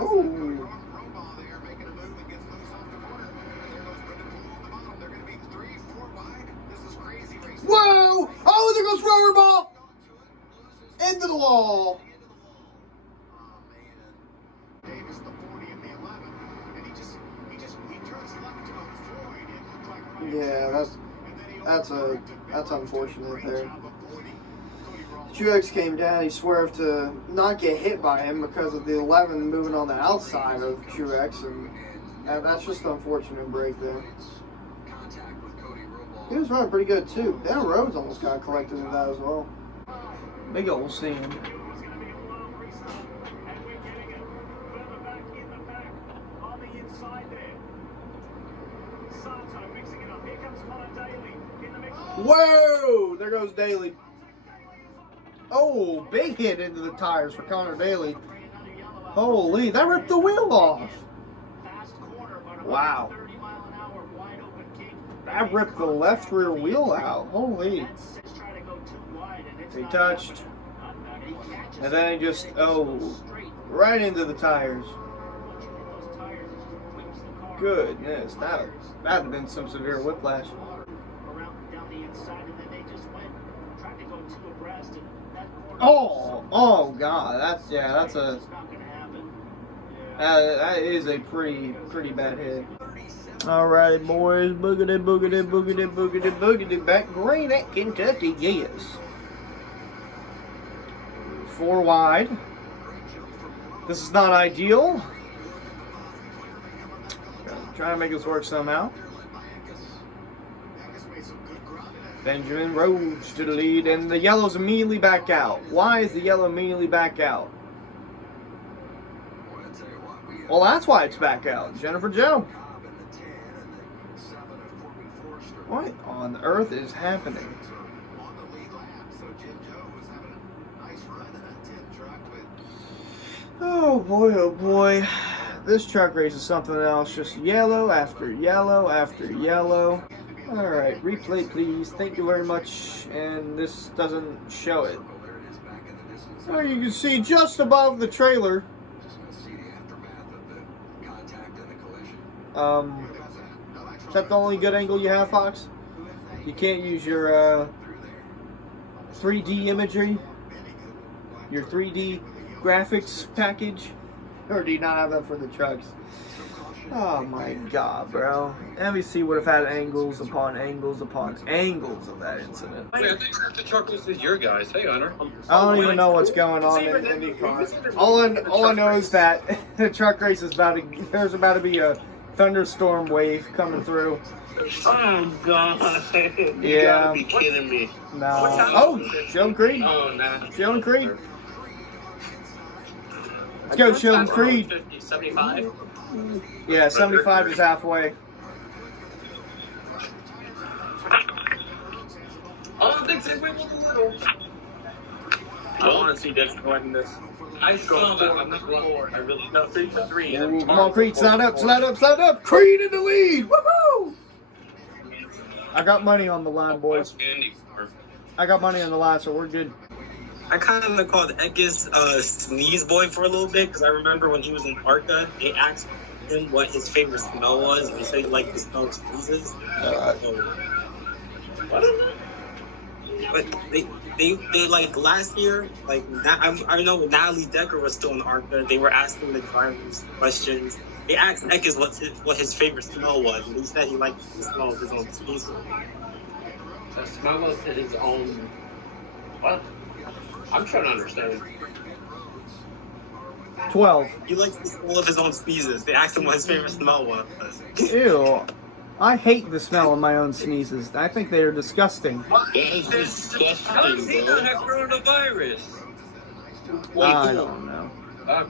Ooh. Whoa! Oh, there goes rubber ball! Into the wall. Yeah, that's unfortunate there. Truex came down, he swerved to not get hit by him because of the 11 moving on the outside of Truex, and that's just an unfortunate break there. He was running pretty good too. Dan Rhodes almost got collected in that as well. Big old stand. Whoa! There goes Daly. Oh, big hit into the tires for Connor Daly. Holy, that ripped the wheel off. Wow. That ripped the left rear wheel out. Holy. He touched. And then he just, right into the tires. Goodness, that would have been some severe whiplash. Oh God, that is a pretty bad hit. All right, boys, boogity, boogity, boogity, boogity, boogity, back green at Kentucky, yes. 4 wide. This is not ideal. Trying to make this work somehow. Benjamin Rhodes to the lead, and the yellow's immediately back out. Why is the yellow immediately back out? Well, that's why it's back out. Jennifer Joe. What on earth is happening? Oh boy, oh boy. This truck race is something else. Just yellow after yellow after yellow. Alright, replay please. Thank you very much. And this doesn't show it. So you can see just above the trailer. Is that the only good angle you have, Fox? You can't use your 3D imagery? Your 3D graphics package? Or do you not have that for the trucks? Oh my God, bro. NBC would have had angles upon angles upon angles of that incident. Wait, I think the truck was your guys. Hey, Hunter. I don't even know what's going on in INDYCAR. All I know is that the truck race is there's about to be a thunderstorm wave coming through. Oh God! Yeah. You gotta be kidding me. No. Oh, Sheldon Creed. Oh, nah. Sheldon Creed. Let's go, Sheldon Creed. 75? Yeah, 75 is halfway. Oh, they said wiggle a little. I want to see Dexter winning this. I saw that on the floor. I really know. 3-3. Ooh, come on, Creed, slide up, slide up, slide up. Creed in the lead. Woohoo! I got money on the line, boys. I got money on the line, so we're good. I kind of called Ekis sneeze boy for a little bit because I remember when he was in ARCA, they asked him what his favorite smell was, and he said he liked the smell of sneezes. But they like last year, like I know when Natalie Decker was still in ARCA, they were asking the drivers questions. They asked Ekis what his favorite smell was, and he said he liked the smell of his own sneezes. The smell of his own. What? I'm trying to understand. 12. He likes the smell of his own sneezes. They asked him what his favorite smell was. Ew. I hate the smell of my own sneezes. I think they are disgusting. That's disgusting, How does he not have coronavirus? I don't know.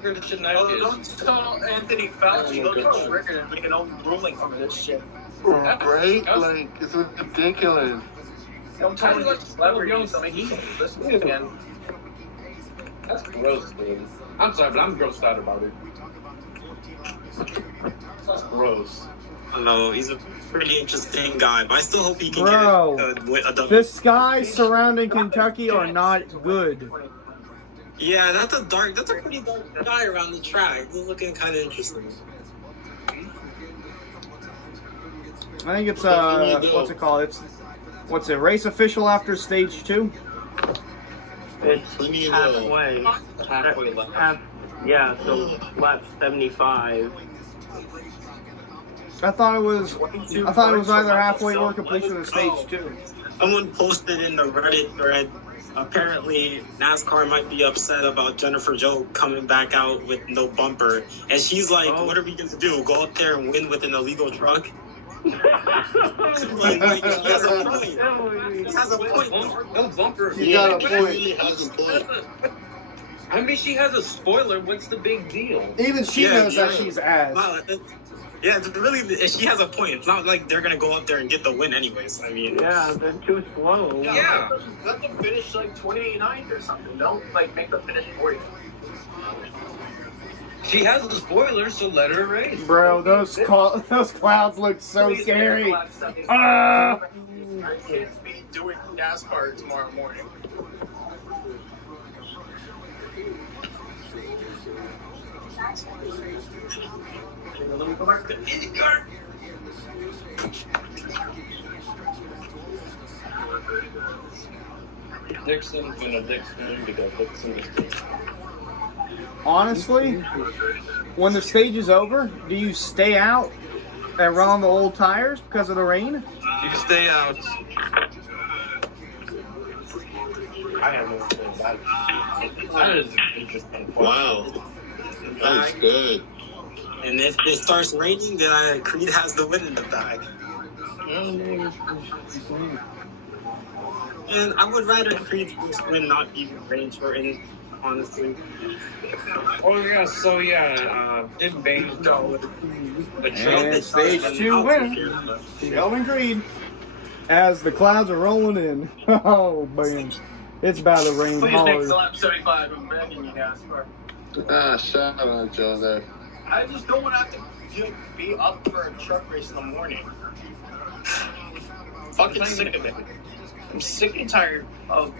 Christian Don't tell Anthony Fauci. Go to a record and make an own ruling over this shit. Right? Like, it's ridiculous. Don't tell me like celebrities. I mean, he can listen to it again. That's gross, dude. I'm sorry, but I'm grossed out about it. That's gross. I don't know. He's a pretty interesting guy, but I still hope he can Bro, get a the skies surrounding Kentucky are not good. Yeah, that's a pretty dark guy around the track. He's looking kind of interesting. I think it's what's it called? What's it? Race official after stage 2. It's halfway. Halfway left. Yeah, so lap 75. I thought it was either halfway or completion of stage 2. Someone posted in the Reddit thread, apparently NASCAR might be upset about Jennifer Joe coming back out with no bumper. And she's like, what are we going to do? Go out there and win with an illegal truck? Like, he has a point. He has a point. No bumper. He got a point. Really has a point. I mean, she has a spoiler. What's the big deal? Even she knows that she's ass. Wow, yeah, it's really, she has a point. It's not like they're going to go out there and get the win anyways. I mean, Yeah, they're too slow. Yeah. Let them finish like 29th or something. Don't like make them finish 40th. She has a spoiler, so let her race. Bro, those clouds look so scary. I can't be doing NASCAR tomorrow morning. let me go back to INDYCAR. Dixon's gonna Dixon to go Dixon to Dixon. Honestly, when the stage is over, do you stay out and run on the old tires because of the rain? You stay out. I have no clue. That is interesting. Wow. That's good. And if it starts raining, then Creed has the win in the bag. And I would rather Creed's first win not be rain shortened, honestly. Oh yeah, so yeah, didn't Baines go the And stage 2 winner, Sheldon Creed, as the clouds are rolling in. Oh man, it's about to rain Please make hard. lap 75. I'm begging you, NASCAR. Shout out Joe there. I just don't want to have to be up for a truck race in the morning. Fucking sick of it. I'm sick and tired of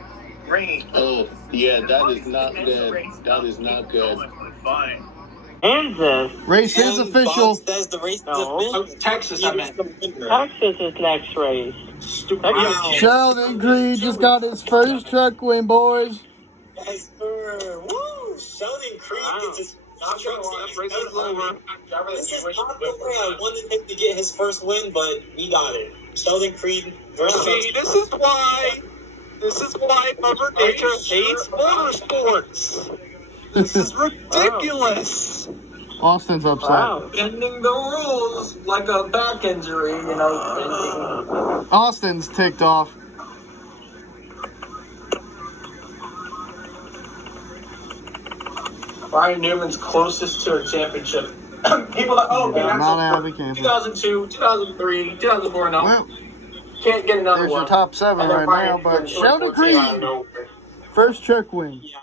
rain. Oh, yeah, that is not good. That is not good. Fine. Kansas. Race is And official. Bob says the race No. is Texas, I meant. Texas is next race. Wow. Sheldon Creed just got his first truck win, boys. Yes, sir. Woo! Sheldon Creed gets his truck This is not the way I wanted him to get his first win, but we got it. Sheldon Creed versus. See, this is why Mother Nature hates motorsports. This is ridiculous. Austin's upset. Wow. Bending the rules like a back injury, you know. Austin's ticked off. Ryan Newman's closest to a championship. People that, Not out of the camp. 2002, 2003, 2004, no. Well, Can't get another there's one. your top 7 And then right now, Ryan but in Sheldon 2014 out of Creed, nowhere. first truck win. Yeah.